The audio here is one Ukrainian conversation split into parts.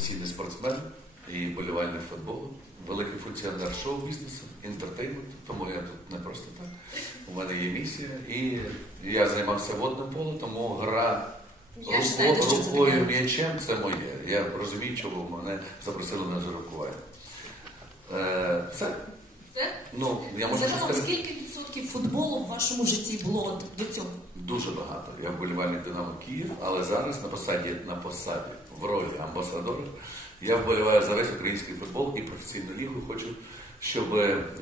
професійний спортсмен і болівальник футболу, великий функціонер шоу-бізнесу, інтертейменту, тому я тут не просто так. У мене є місія. І я займався водним полом, тому гра це рукою м'ячем це моє. Я розумію, чому мене запросили на жеребкування. Е, Ну, я можу Загалом, сказати. скільки відсотків футболу в вашому житті було до цього? Дуже багато. Я вболівальник Динамо Київ, але зараз на посаді на посаді в ролі амбасадора я вболіваю за весь український футбол і професійну лігу. Хочу, щоб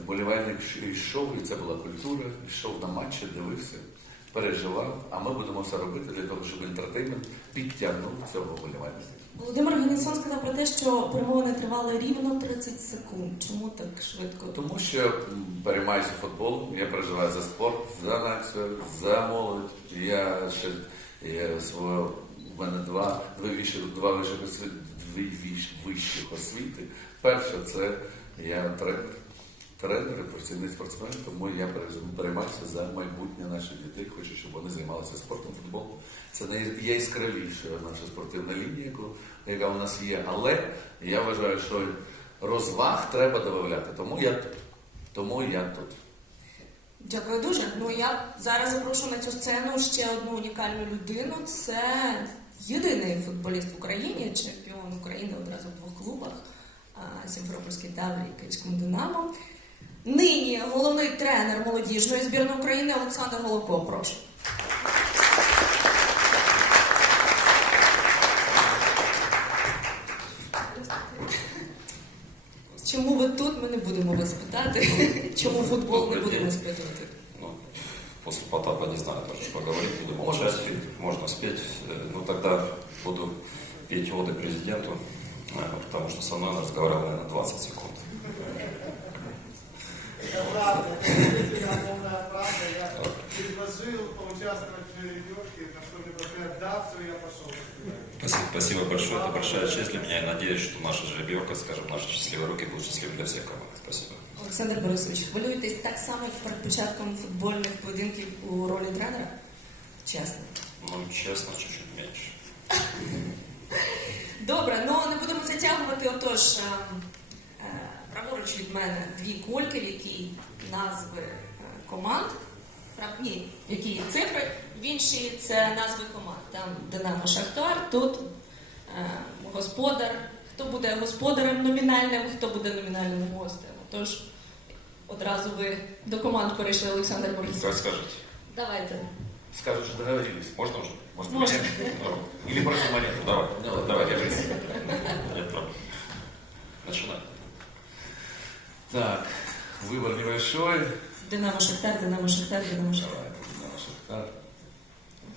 вболівальник йшов, і це була культура, йшов на матчі, дивився, переживав. А ми будемо все робити для того, щоб інтертеймент підтягнув цього вболівальника. Володимир Ганнісон сказав про те, що перемовини тривали рівно 30 секунд. Чому так швидко? Тому що переймаюся футболом, я переживаю за спорт, за націю, за молодь. Я ще я свого в мене два, дві вищі, два вищих освіти, дві вищих освіти. Перше це я тренер. Тренер і професійний спортсмен, тому я переймаюся за майбутнє наших дітей. Хочу, щоб вони займалися спортом, футболом. Це найяскравіша наша спортивна лінія, яка у нас є. Але я вважаю, що розваг треба додати. Тому я тут. Тому я тут. Дякую дуже. Ну я зараз запрошую на цю сцену ще одну унікальну людину. Це єдиний футболіст в Україні, чемпіон України одразу в двох клубах Сімферопольський Таврі і Київському Динамо. Нині головний тренер молодіжної збірної України Олександр Голубков. Прошу. Чому ви тут? Ми не будемо вас питати. Чому футбол не будемо спитувати? Ну, после Потапа не знаю даже, что говорить, буду Можно молчать, можно спеть. Э, Ну, тогда буду петь оды президенту, э, потому что со мной разговаривал, наверное, 20 секунд. Это правда, это полная правда. Я предложил поучаствовать в жеребьевке, на что мне говорят, да, все, я пошел. Спасибо, спасибо большое, это большая честь для меня. И надеюсь, что наша жеребьевка, скажем, наши счастливые руки будут счастливы для всех команд. Спасибо. Олександр Борисович, хвилюєтесь так само, як перед початком футбольних поєдинків у ролі тренера? Чесно. Ну, честно, чуть-чуть меньше. Добре, ну не будемо затягувати. Отож, е, е, праворуч від мене дві кольки, в якій назви е, команд, ні, які цифри, в іншій це назви команд. Там Динамо Шахтар, тут е, господар. Хто буде господарем номінальним, хто буде номінальним гостем. Отож, одразу ви до команд перейшли, Олександр Борисович. Как скажете? Давайте. Скажу, що договорились. Можно уже? Может, Можно. меня? Ну, Или против монеты. Давай, Давай. давай, держись. Нет проблем. Начинай. Так, выбор небольшой. Динамо Шахтар, Динамо Шахтар, Динамо Шахтар. Давай, наш Шахтар.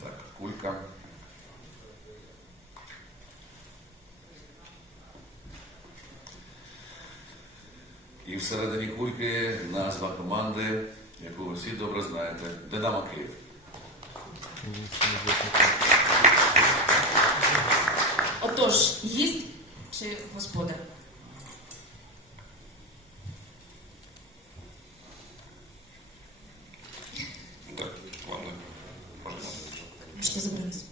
Так, кулька. І всередині кульки назва команди, яку ви всі добре знаєте. Динамо Київ. Отож, гість чи господар? Что забралось?